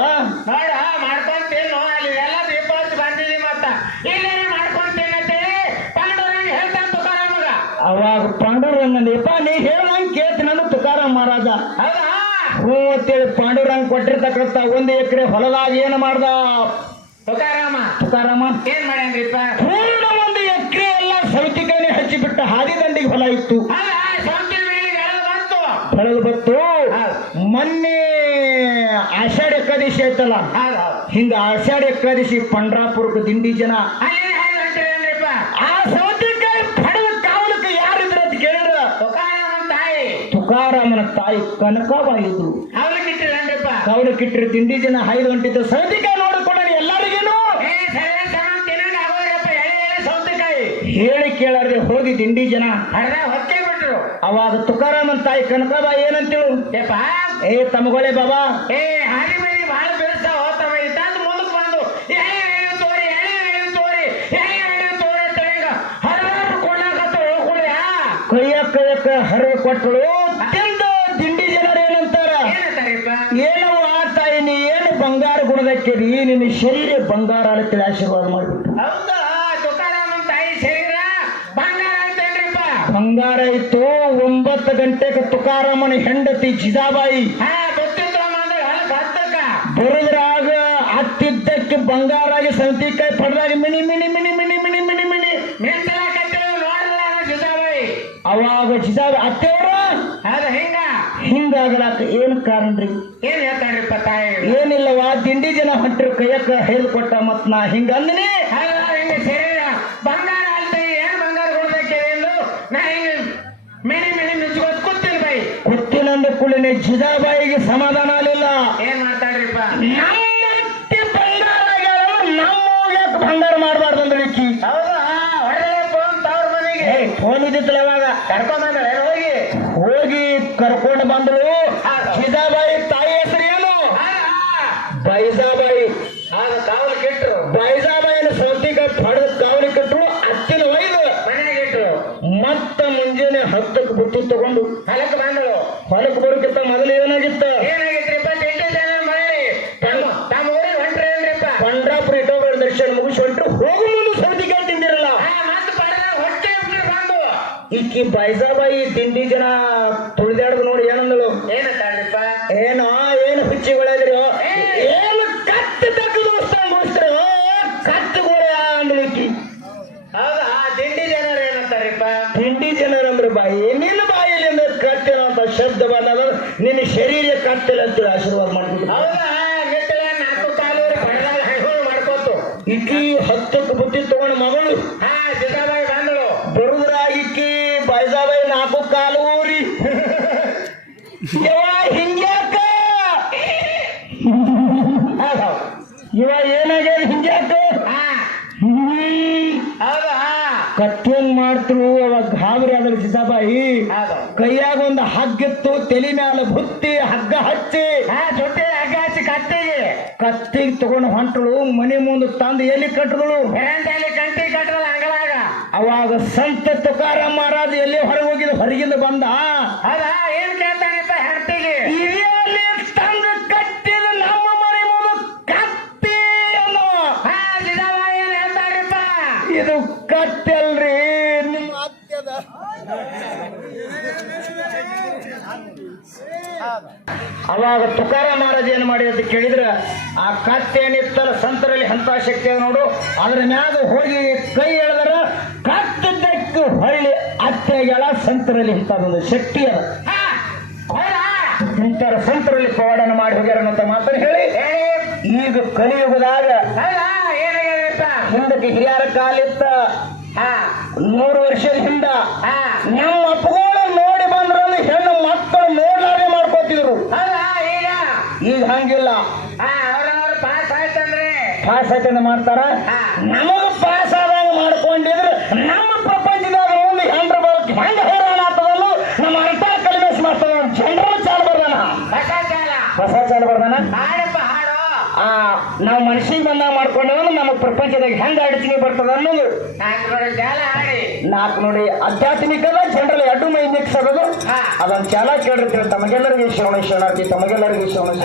ಮಾಡ್ಕೊಂತೇನು ಅಲ್ಲಿ ಎಲ್ಲ ದೀಪಾವಳಿ ಬಂದಿದ್ದೀವಿ ಮತ್ತ ಇಲ್ಲಿ ಮಾಡ್ಕೊಂತೇನಂತೇಳಿ ಪಾಂಡುರಂಗ ಹೇಳ್ತಾನ ತುಕಾರಾಮಗ. ಅವಾಗ ಪಾಂಡುರಂಗನಪ್ಪ ನೀ ಹೇಳಂಗ್ ಕೇಳ್ತಿ ನಾನು ತುಕಾರಾಮ ಮಹಾರಾಜ. ಹ್ಞೂ ಅಂತೇಳಿ ಪಾಂಡುರಂಗ ಕೊಟ್ಟಿರ್ತಕ್ಕಂಥ 1 ಎಕರೆ ಹೊಲದಾಗ ಏನು ಮಾಡ್ದ ತುಕಾರಾಮ ಏನ್ ಮಾಡ್ಯಾನ್ರಿಪ್ಪ? ಪೂರ್ಣ 1 ಎಕರೆ ಎಲ್ಲ ಸೌತಿಕಾಯಿ ಹಚ್ಚಿಬಿಟ್ಟ. ಹಾದಿ ದಂಡಿಗೆ ಹೊಲ ಇತ್ತು, ಬೆಳೆದು ಬತ್ತು. ಮೊನ್ನೆ ಆಷಾಢ ಏಕಾದಶಿ ಆಯ್ತಲ್ಲ, ಹಿಂಗ ಆಷಾಢ ಏಕಾದಶಿ ಪಂಡ್ರಾಪುರಕ್ಕೆ ದಿಂಡಿ ಜನ ಆ ಸೌತಿಕಾಯಿ ಪಡೆದ ಕಾವಲಕ್ಕೆ ಯಾರಿದ್ರು ಅಂತ ಕೇಳಿದ್ರ ತುಕಾರಾಮನ ತಾಯಿ ಕನಕಬಾಯಿ ಇದ್ರು. ಕಾವಲಕ್ಕಿಟ್ಟಿರ ದಿಂಡಿ ಜನ 5 ಹೊಂಟಿದ್ದು ಸೌತಿಕಾಯಿ ನೋಡಿಕೊಂಡ ಎಲ್ಲರಿಗೇನು ಹೇಳಿ ಕೇಳಾರ್ದೆ ಹೋಗಿ ದಿಂಡಿ ಜನ ಹೊತ್ತೆ ಬಿಟ್ರು. ಅವಾಗ ತುಕಾರಾಮನ್ ತಾಯಿ ಕನಕಬಾಯಿ ಏನಂತೇಳು, ಏ ತಮಗೊಳೆ ಬಾಬಾ ಹಾಲಿ ಮನೆ ಬಹಳ ಬೆಳೆಸ್ತಾವ ಹೋತವ ಇತ್ತಂತ ಮುಂದಕ್ಕೆ ಬಂದು ತೋರಿ ಹರವಾರು ಕೊಳ್ಳಾಕತ್ತ ಹೋಗ್ಕೊಳ್ಳ್ಯಾ ಕೈಯಕ್ಕ ಹರವ ಕೊಟ್ಟಳು. ದಿಂಡಿ ಜನರು ಏನಂತಾರ, ಏನು ಆ ತಾಯಿ ನೀ ಏನು ಬಂಗಾರ ಗುಣದಕ್ಕಿರಿ, ನಿನ್ನ ಶರೀರ ಬಂಗಾರ ಅಂತೇಳಿ ಆಶೀರ್ವಾದ ಮಾಡಿಬಿಟ್ಟು. ಬಂಗಾರ ಇತ್ತು. 9 ಗಂಟೆಗೆ ತುಕಾರಾಮನ ಹೆಂಡತಿ ಜಿಜಾಬಾಯಿ ಬರುದ್ರಾಗ ಹತ್ತಿದ್ದಕ್ಕೆ ಬಂಗಾರಾಗಿ ಸೌತಿಕಾಯಿ ಪಡೆದಾಗ ಮಿಣಿ ಮಿಣಿ ಮಿಣಿ ಮಿಣಿ ಮಿಣಿ ಮಿಣಿ ಮಿಣಿ ಅವಾಗ ಜಿಜಾಬಾಯಿ ಅತ್ತೆಯವರು ಹಿಂಗಾಗಲಾಕ ಏನ್ ಕಾರಣ್ರಿ? ಏನ್ ಹೇಳ್ತಾರ್ರಿಪ್ಪ ತಾಯಿ? ಏನಿಲ್ಲವಾ ದಿಂಡಿ ಜನ ಹೊಂಟ್ರು ಕೈಯಕ್ಕ ಹೇಳಿ ಕೊಟ್ಟ ಮತ್ ನಾ ಹಿಂಗ ಅಂದನಿ ಶರೀರ ಬಂಗಾರ ಅಲ್ತೇನೆ ಏನ್ ಬಂಗಾರ ಕೊಡ್ಬೇಕೆ ನಾ ಹಿಂಗ ಮಿಣಿ ಮಿಣಿ ಮಿಚ್ಕೋತ್ ಕೂತೀನಿ ಬೈ ಕೂತಿನಂದ ಕುಳಿನಿ ಜಿಜಾಬಾಯಿಗೆ ಸಮಾಧಾನ ಆಗಲಿಲ್ಲ. ಏನ್ ಮಾತಾಡ್ರಿಪ್ಪ? ಬಂಗಾರ ಮಾಡಬಾರ್ದು ಅಂದ್ರೆ ಹೌದಾ? ಹೊರಗೆ ಫೋನ್ ತವ್ರ ಮನೆಗೆ ಫೋನ್ ಇದ್ದಿತ್ತಲ್ಲ ಅವಾಗ ಕರ್ಕೊಂಡ್ ಹೋಗಿ ಕರ್ಕೊಂಡು ಬಂದ್ರು. ಜಿಜಾಬಾಯಿ ತಾಯಿ ಹೆಸರು ಏನು? ಬೈಜಾಬಾಯಿ. ಕಾವಲು ಕೆಟ್ಟರು. ಬೈಜಾಬಾಯಿನ ಸೌತಿಕಾಯಿ ಪಡೆದು ಕಾವಲಿ ಕಟ್ಟರು. ಅತ್ತಿನ ಒಯ್ದು ಮನೆಗೆ ಇಟ್ರು. ಮತ್ತ ಮುಂಜಾನೆ 10ಕ್ಕೆ ಬುತ್ತಿ ತಗೊಂಡು ಹೊಲಕ್ಕೆ ಬಂದಳು. ಹೊಲಕ್ಕೆ ಬರೋಕ್ಕಿಂತ ಮೊದಲು ಏನಾಗಿತ್ತ? ಏನಾಗಿತ್ರಿಪ್ಪ? ತಿಂಡಿ ಜನ ಮಾಡಿ ತಮ್ಮ ಊರಿಗೆ ಹೊಂಟ್ರಿ ಏನ್ರಿಪ್ಪ? ಪಂಡ್ರಾಪುರ ಇಟ್ಟೋಬರ ದರ್ಶನ ಮುಗಿಸಿ ಹೊಂಟ್ರು. ಹೋಗು ಮುಂದೆ ಸೌತಿಕಾಯಿ ತಿಂದಿರಲ್ಲ. ಮತ್ತೆ ಪಡೆದ ಹೊಟ್ಟೆ ಬಂದು ಈಕಿ ಬೈಜಾಬಾಯಿ ದಿಂಡಿ ಜನ ತುಳಿದಾಡ್ದು ನೋಡಿ ಏನಂದಳು? ಏನಂತಾಳ್ರಿಪ್ಪ? ಏನು ಹುಚ್ಚಿಗಳಾದ್ರಿ, ಏನು ಕತ್ತು ತಕ್ಕದು ಮುಗಿಸ್ತಾರ ಕತ್ತುಗಳ ಅಂದ್ಳು ಈಕಿ. ಹೌದಾ? ತಿಂಡಿ ಜನರು ಏನಂತಾರಿಪ್ಪ? ತಿಂಡಿ ಜನರಂದ್ರೆ ಬಾಯಿ ನಿನ್ನ ಬಾಯಲ್ಲಿ ಅಂದ್ರೆ ಕತ್ತಿನ ಅಂತ ಶಬ್ದ ಬಂದಾಗ ನಿನ್ನ ಶರೀರ ಕತ್ತಿಲ್ಲ ಅಂತೇಳಿ ಆಶೀರ್ವಾದ ಮಾಡ್ಬಿಟ್ಟು. ಹೌದಾ? ಮೆಟ್ಟಲ 4 ಕಾಲು ಮಾಡ್ಕೋತು. ಈಕಿ 10ಕ್ಕೆ ಬುತ್ತಿ ತಗೊಂಡು ಮಗಳು ಜಿಜಾಬಾಯಿ ಬಂದಳು. ಬರುದ್ರಾಗ ಈಕಿ ಬೈಜಾಬಾಯಿ 4 ಕಾಲು ಊರಿ ಹಿಂಗ್ಯಾಕ ಇವ ಏನಾಗ್ಯಾರ ಹಿಂಗ್ಯಾಕ? ಹೌದಾ? ಕತ್ತಿನ ನೋಡು ಅವಾಗ ಗಾಬರಿ ಆದ್ರ ಜಿಜಾಬಾಯಿ ಹೌದು ಕೈಯಾಗ ಒಂದು ಹಗ್ಗಿತ್ತು ತಲೆ ಮ್ಯಾಲ ಬುತ್ತಿ ಹಗ್ಗ ಹಚ್ಚಿ ಜೊತೆ ಹಗ್ಗ ಹಚ್ಚಿ ಕತ್ತಿಗೆ ತಗೊಂಡು ಹೊಂಟಳು ಮನೆ ಮುಂದೆ ತಂದು ಎಲ್ಲಿ ಕಟ್ಟದಳು ಬೆರಂಟಲ್ಲಿ ಕಂಟಿ ಕಟ್ಟದಲ್ಲ ಅಂಗಳಾಗ. ಅವಾಗ ಸಂತ ತುಕಾರಾಮ್ ಮಹಾರಾಜ್ ಎಲ್ಲಿ ಹೊರಗೆ ಹೋಗಿದ ಹೊರಗಿಂದ ಬಂದ ಹೌದಾ ಏನ್ ಕೇಳ್ತಾನಿಪ್ಪ ಹೆಂಡತಿಗೆ? ಇಲ್ಲಿ ತಂದು ಕಟ್ಟಿದ ನಮ್ಮ ಮನೆ ಮುಂದೆ ಕತ್ತಿ ಅನ್ನೋ ಜಿಜಾಬಾಯಿ ಏನ್ ಹೇಳ್ತಾರಿಪ್ಪ? ಇದು ಕತ್ತಿ ಅಲ್ರಿ ನಿಮ್ಮ ಅತ್ತೆದ. ಅವಾಗ ತುಕಾರಾಮ್ ಮಹಾರಾಜ್ ಏನ್ ಮಾಡಿ ಅಂತ ಕೇಳಿದ್ರ ಆ ಕತ್ತಿ ಏನಿತ್ತಲ್ಲ ಸಂತರಲ್ಲಿ ಅಂತ ಶಕ್ತಿ ಅದ ನೋಡು ಅದ್ರ ಮ್ಯಾಗ ಹೋಗಿ ಕೈ ಎಳೆದ್ರ ಕತ್ತದಕ್ಕೆ ಹೊಳ್ಳಿ ಅತ್ತೆಗೆಳ ಸಂತರಲ್ಲಿ ಇಂಥದೊಂದು ಶಕ್ತಿ ಅದ. ಹೌದಾ ಇಂಥರ ಸಂತರಲ್ಲಿ ಪವಾಡನ ಮಾಡಿ ಹೋಗ್ಯಾರ ಅಂತ ಮಾತನ್ನು ಹೇಳಿ ಈಗ ಕಲಿಯುಗದಾಗ ಹೌದಾ ಏನಾಗ್ಯದಪ್ಪ? ಹಿಂದಕ್ಕೆ ಹಿರಿಯರ ಕಾಲಿತ್ತ 100 ವರ್ಷದ ಹಿಂದ ನಮ್ಮ ಅಪ್ಪಗಳು ನೋಡಿ ಬಂದ್ರಲ್ಲಿ ಹೆಣ್ಣು ಮಕ್ಕಳು ನೋಡ್ಲಾರೆ ಮಾಡ್ಕೋತಿದ್ರು. ಹೌದಾ ಈಗ ಹಂಗಿಲ್ಲ. ಅವ್ರವ್ರು ಪಾಸ್ ಆಯ್ತಂದ್ರೆ ಪಾಸ್ ಆಯ್ತಂದ ಮಾಡ್ತಾರ. ನಮಗ ಪಾಸ್ ಆದಂಗ ಮಾಡ್ಕೊಂಡಿದ್ರೆ ನಮ್ಮ ಪ್ರಪಂಚದಾಗ ಮುಂದೆ ಹೆಂಡ್ರ ಬರೋಕೆ ಹೆಂಗ ಹೈರಾಣ ಆಗ್ತದಲ್ಲೂ ನಮ್ಮ ಅರ್ಥ ಕಲಿಮೆಸ್ ಮಾಡ್ತಾರ. ಜನರಲ್ ಚಾಲ ಬರ್ದಾನ, ಹೊಸ ಚಾಲ ಬರ್ದಾನ. ಹಾಡಪ್ಪ ಹಾಡು. ನಾವು ಮನುಷ್ಯಗೆ ಬಂದಾಗ ಮಾಡ್ಕೊಂಡ್ರೆ ನಮ್ಮ ಪ್ರಪಂಚದಾಗ ಹೆಂಗ ಅಡಚಣೆ ಬರ್ತದ ಅನ್ನೋದು ಹಾಡಿ 4 ನೋಡಿ. ಆಧ್ಯಾತ್ಮಿಕದ ಜನರಲ್ 2 ಮೈ ಮಿಕ್ಸ್ ಆಗೋದು ಅದೊಂದು ಚಾಲ ಕೇಳಿರ್ತೀವಿ. ತಮಗೆಲ್ಲರಿಗೂ ಶರಣಾರ್ಥಿ, ತಮಗೆಲ್ಲರಿಗೂ ಶರಣ.